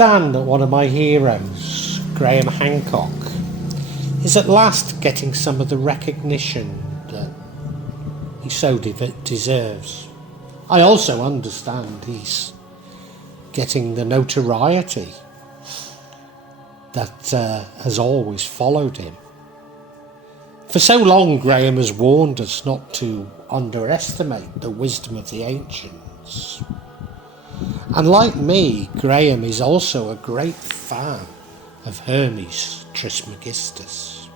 understand that one of my heroes, Graham Hancock, is at last getting some of the recognition that he so deserves. I also understand he's getting the notoriety that has always followed him. For so long, Graham has warned us not to underestimate the wisdom of the ancients. And like me, Graham is also a great fan of Hermes Trismegistus.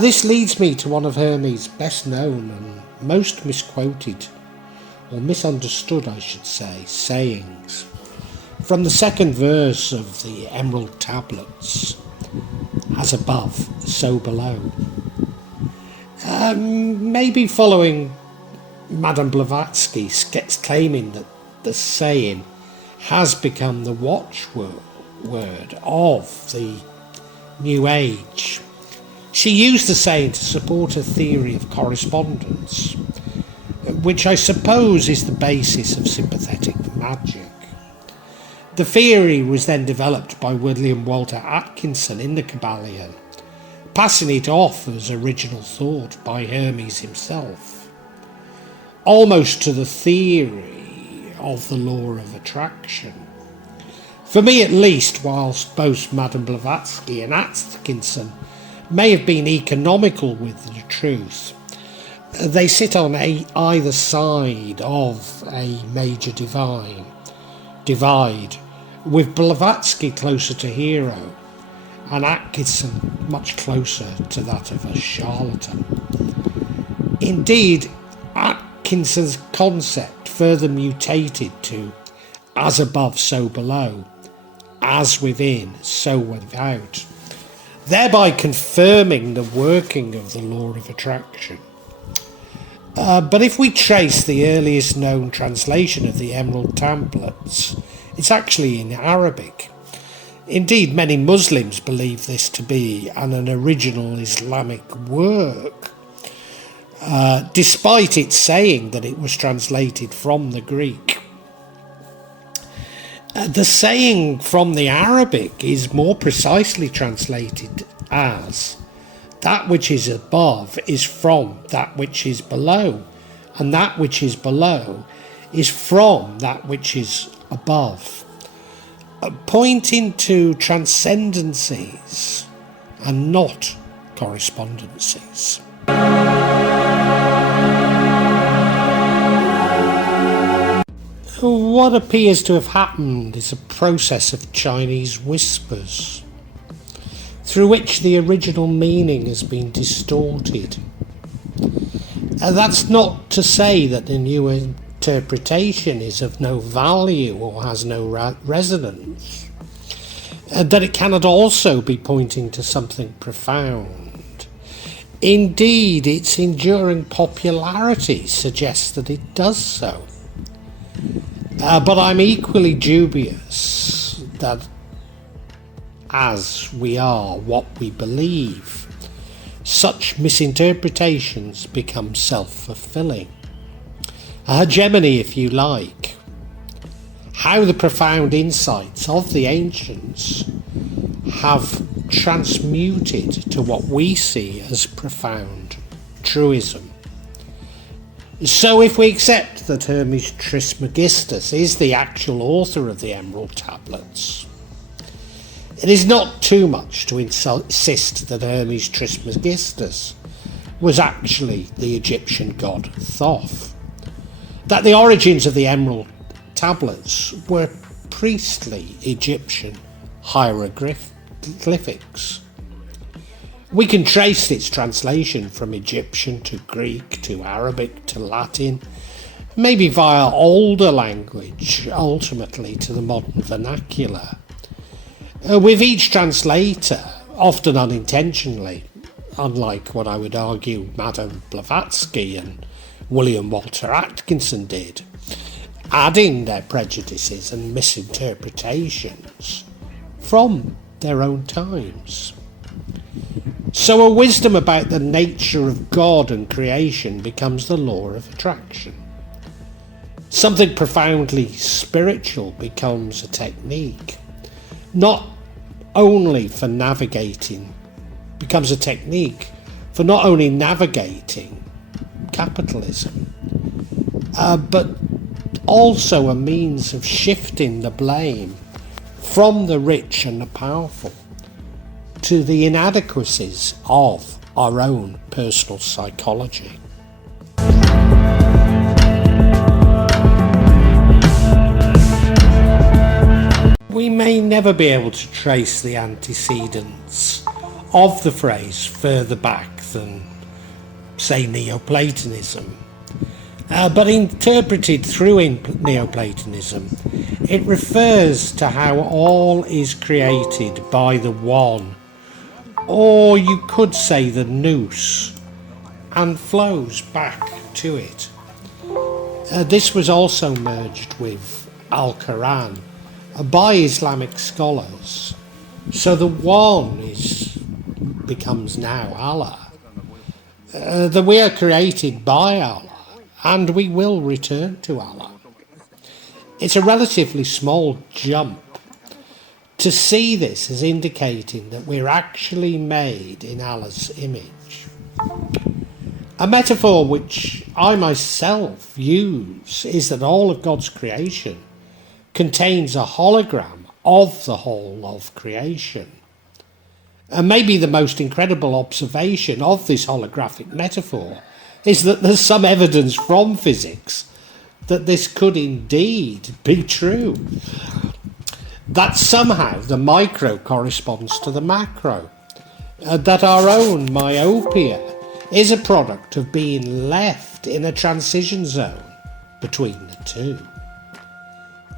This leads me to one of Hermes' best known and most misquoted, or misunderstood I should say, sayings, from the second verse of the Emerald Tablets, as above, so below. Maybe following Madame Blavatsky claiming that the saying has become the watchword of the New Age. She used the saying to support a theory of correspondence, which I suppose is the basis of sympathetic magic. The theory was then developed by William Walter Atkinson in the Kybalion, passing it off as original thought by Hermes himself, almost to the theory of the law of attraction. For me at least, whilst both Madame Blavatsky and Atkinson may have been economical with the truth, they sit on either side of a major divide, with Blavatsky closer to hero and Atkinson much closer to that of a charlatan. Indeed, Atkinson's concept further mutated to as above, so below, as within, so without, thereby confirming the working of the law of attraction. But if we trace the earliest known translation of the Emerald Tablets, it's actually in Arabic. Indeed, many Muslims believe this to be an original Islamic work, despite it saying that it was translated from the Greek. The saying from the Arabic is more precisely translated as that which is above is from that which is below, and that which is below is from that which is above, pointing to transcendences and not correspondences. What appears to have happened is a process of Chinese whispers, through which the original meaning has been distorted. That's not to say that the new interpretation is of no value or has no resonance, that it cannot also be pointing to something profound. Indeed, its enduring popularity suggests that it does so. But I'm equally dubious that, as we are what we believe, such misinterpretations become self-fulfilling. A hegemony, if you like. How the profound insights of the ancients have transmuted to what we see as profound truism. So if we accept that Hermes Trismegistus is the actual author of the Emerald Tablets, it is not too much to insist that Hermes Trismegistus was actually the Egyptian god Thoth, that the origins of the Emerald Tablets were priestly Egyptian hieroglyphics. We can trace its translation from Egyptian to Greek to Arabic to Latin, maybe via older language, ultimately to the modern vernacular. With each translator, often unintentionally, unlike what I would argue Madame Blavatsky and William Walter Atkinson did, adding their prejudices and misinterpretations from their own times. So a wisdom about the nature of God and creation becomes the law of attraction. Something profoundly spiritual becomes a technique, not only for navigating, becomes a technique for not only navigating capitalism, but also a means of shifting the blame from the rich and the powerful to the inadequacies of our own personal psychology. We may never be able to trace the antecedents of the phrase further back than, say, Neoplatonism. But interpreted through Neoplatonism, it refers to how all is created by the one, or you could say the nous, and flows back to it. This was also merged with Al-Quran by Islamic scholars. So the one becomes now Allah. That we are created by Allah, and we will return to Allah. It's a relatively small jump to see this as indicating that we're actually made in Allah's image. A metaphor which I myself use is that all of God's creation contains a hologram of the whole of creation. And maybe the most incredible observation of this holographic metaphor is that there's some evidence from physics that this could indeed be true. That somehow the micro corresponds to the macro. That our own myopia is a product of being left in a transition zone between the two.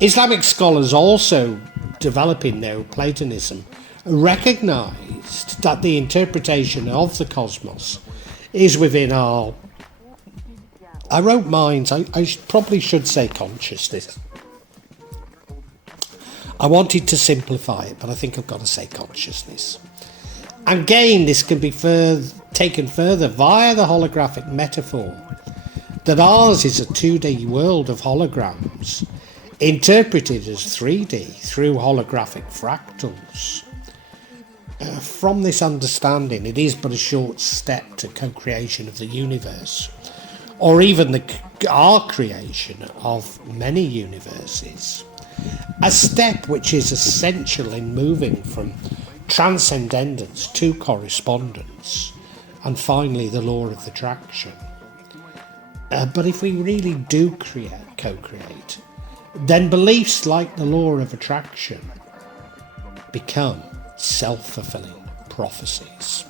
Islamic scholars also developing Neoplatonism recognized that the interpretation of the cosmos is within our own minds. I probably should say consciousness. I wanted to simplify it, but I think I've got to say consciousness. And again, this can be taken further via the holographic metaphor that ours is a 2D world of holograms, interpreted as 3D through holographic fractals. From this understanding, it is but a short step to co-creation of the universe, or even our creation of many universes. A step which is essential in moving from transcendence to correspondence, and finally the law of attraction. But if we really do co-create, then beliefs like the law of attraction become self-fulfilling prophecies.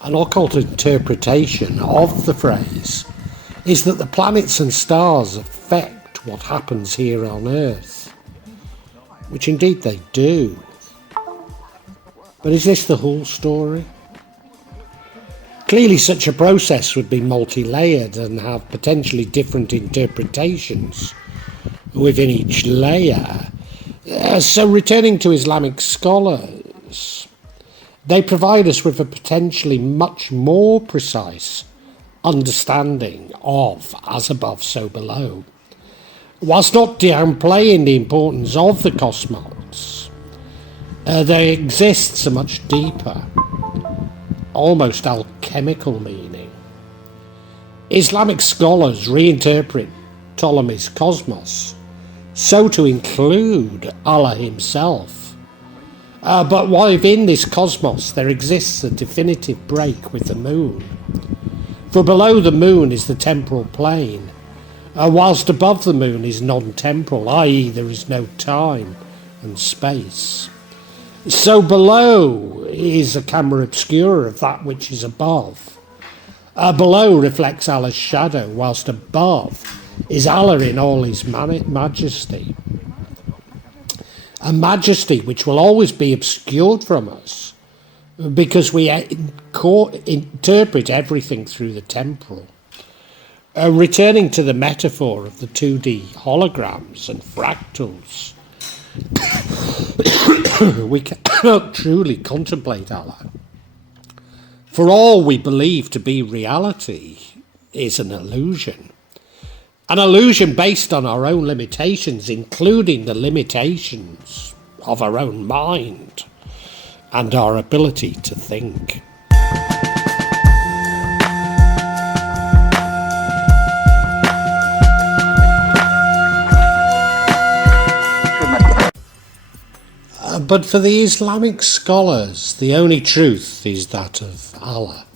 An occult interpretation of the phrase is that the planets and stars affect what happens here on Earth, which indeed they do. But is this the whole story? Clearly such a process would be multi-layered and have potentially different interpretations within each layer. So returning to Islamic scholars, they provide us with a potentially much more precise understanding of as above, so below, whilst not downplaying the importance of the cosmos. There exists a much deeper, almost alchemical meaning. Islamic scholars reinterpret Ptolemy's cosmos so to include Allah himself. But within this cosmos there exists a definitive break with the moon. For below the moon is the temporal plane, whilst above the moon is non-temporal, i.e. there is no time and space. So below is a camera obscura of that which is above. Below reflects Allah's shadow, whilst above is Allah in all his majesty. A majesty which will always be obscured from us because we interpret everything through the temporal. Returning to the metaphor of the 2D holograms and fractals, we cannot truly contemplate Allah For all we believe to be reality is an illusion. An illusion based on our own limitations, including the limitations of our own mind and our ability to think. But for the Islamic scholars, the only truth is that of Allah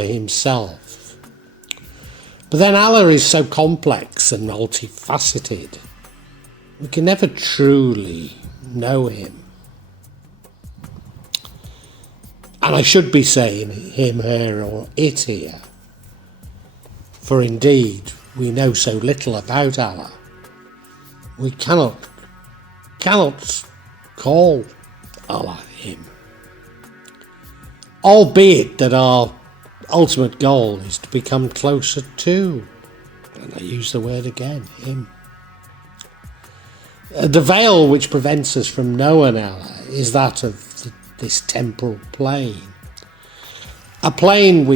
himself. But then Allah is so complex and multifaceted, we can never truly know him. And I should be saying him here or it here, for indeed we know so little about Allah. We cannot call Allah him. Albeit that our ultimate goal is to become closer to, and I use the word again, him. The veil which prevents us from knowing Allah is that of this temporal plane. A plane in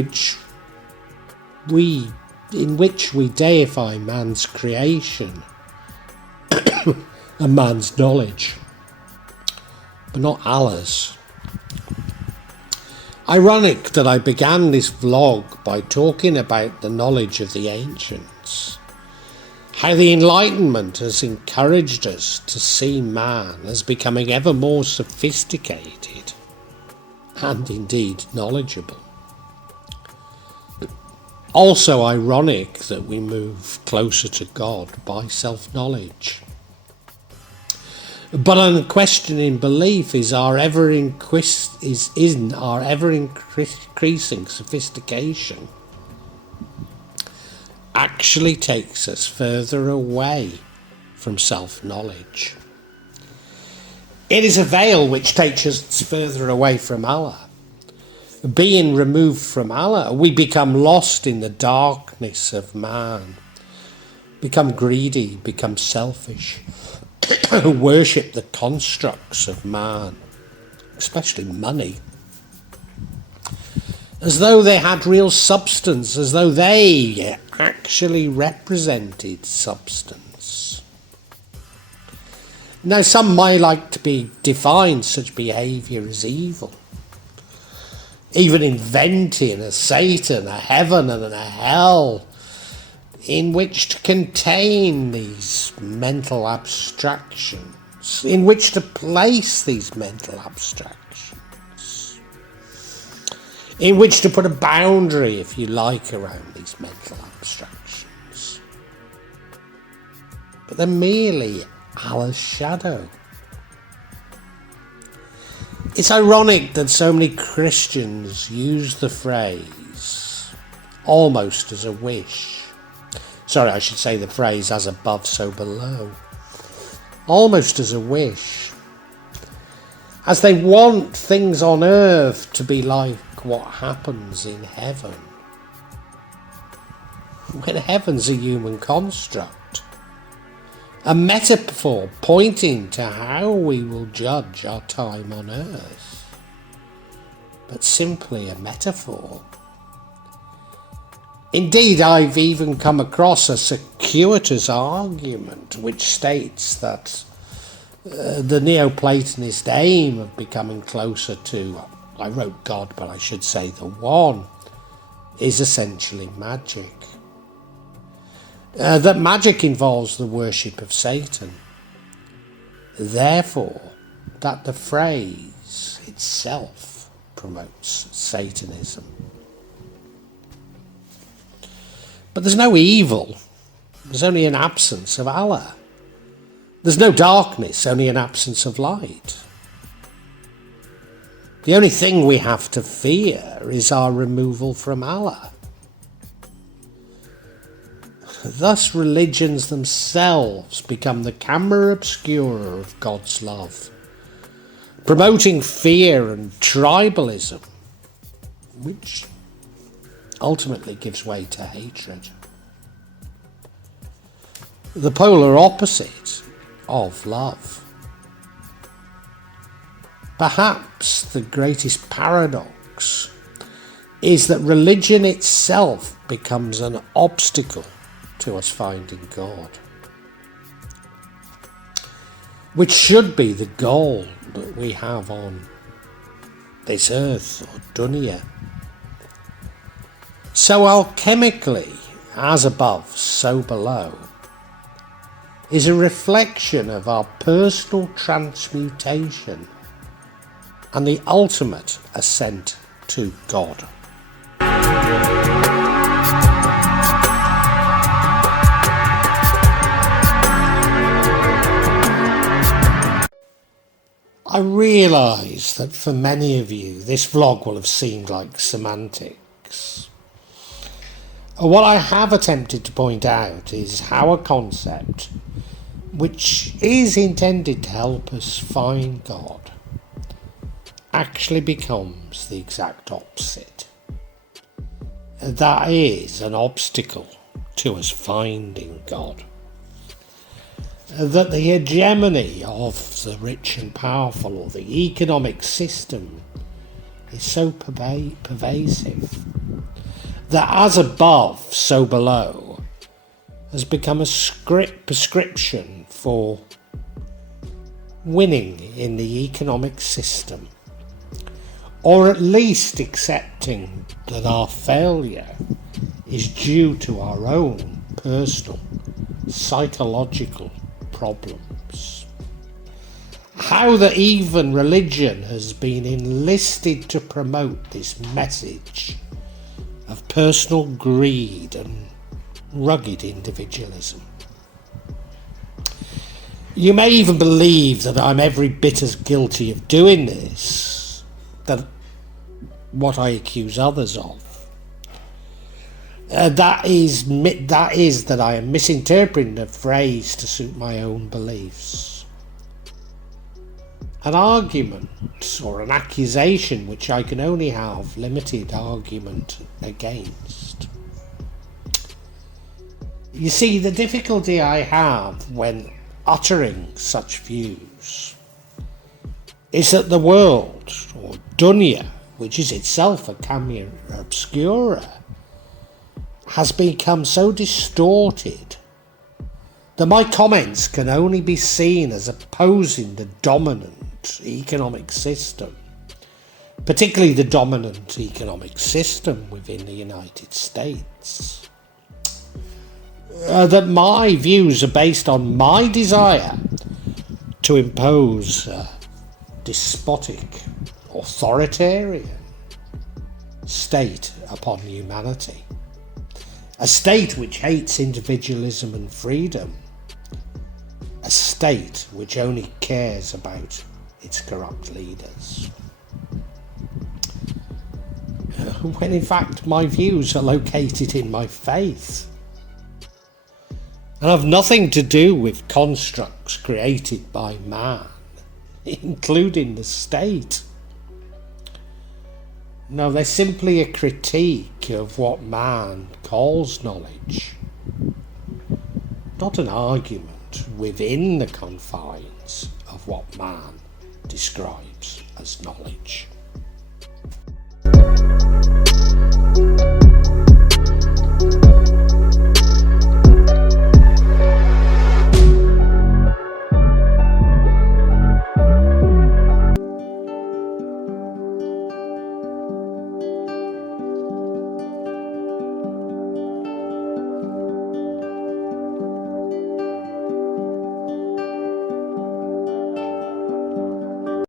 which we deify man's creation and man's knowledge, but not Allah's. Ironic that I began this vlog by talking about the knowledge of the ancients, how the Enlightenment has encouraged us to see man as becoming ever more sophisticated and indeed knowledgeable. Also ironic that we move closer to God by self-knowledge. But unquestioning belief is our ever-increasing sophistication actually takes us further away from self-knowledge. It is a veil which takes us further away from Allah. Being removed from Allah, we become lost in the darkness of man, become greedy, become selfish, worship the constructs of man, especially money, as though they had real substance, as though they actually represented substance. Now, some might like to define such behaviour as evil, even inventing a Satan, a heaven and a hell in which to contain these mental abstractions, in which to place these mental abstractions, in which to put a boundary, if you like, around these mental abstractions. But they're merely Allah's shadow. It's ironic that so many Christians use the phrase almost as a wish. Sorry, I should say the phrase as above, so below. Almost as a wish. As they want things on earth to be like what happens in heaven. When heaven's a human construct. A metaphor pointing to how we will judge our time on earth. But simply a metaphor. Indeed, I've even come across a circuitous argument which states that the Neoplatonist aim of becoming closer to, I wrote God, but I should say the One, is essentially magic. That magic involves the worship of Satan. Therefore, that the phrase itself promotes Satanism. But there's no evil, there's only an absence of Allah. There's no darkness, only an absence of light. The only thing we have to fear is our removal from Allah. Thus religions themselves become the camera obscura of God's love, promoting fear and tribalism, which ultimately gives way to hatred. The polar opposite of love. Perhaps the greatest paradox is that religion itself becomes an obstacle to us finding God, which should be the goal that we have on this earth, or dunya. So alchemically, as above, so below, is a reflection of our personal transmutation and the ultimate ascent to God. I realise that for many of you this vlog will have seemed like semantics. What I have attempted to point out is how a concept which is intended to help us find God actually becomes the exact opposite. That is an obstacle to us finding God. That the hegemony of the rich and powerful, or the economic system, is so pervasive that as above, so below has become a prescription for winning in the economic system, or at least accepting that our failure is due to our own personal psychological problems. How that even religion has been enlisted to promote this message of personal greed and rugged individualism. You may even believe that I'm every bit as guilty of doing this than what I accuse others of. That is that I am misinterpreting the phrase to suit my own beliefs. An argument or an accusation which I can only have limited argument against. You see, the difficulty I have when uttering such views is that the world, or dunya, which is itself a camera obscura, has become so distorted that my comments can only be seen as opposing the dominant economic system, particularly the dominant economic system within the United States. That my views are based on my desire to impose a despotic, authoritarian state upon humanity. A state which hates individualism and freedom. A state which only cares about its corrupt leaders. When in fact my views are located in my faith and have nothing to do with constructs created by man, including the state. No, they're simply a critique of what man calls knowledge, not an argument within the confines of what man describes as knowledge.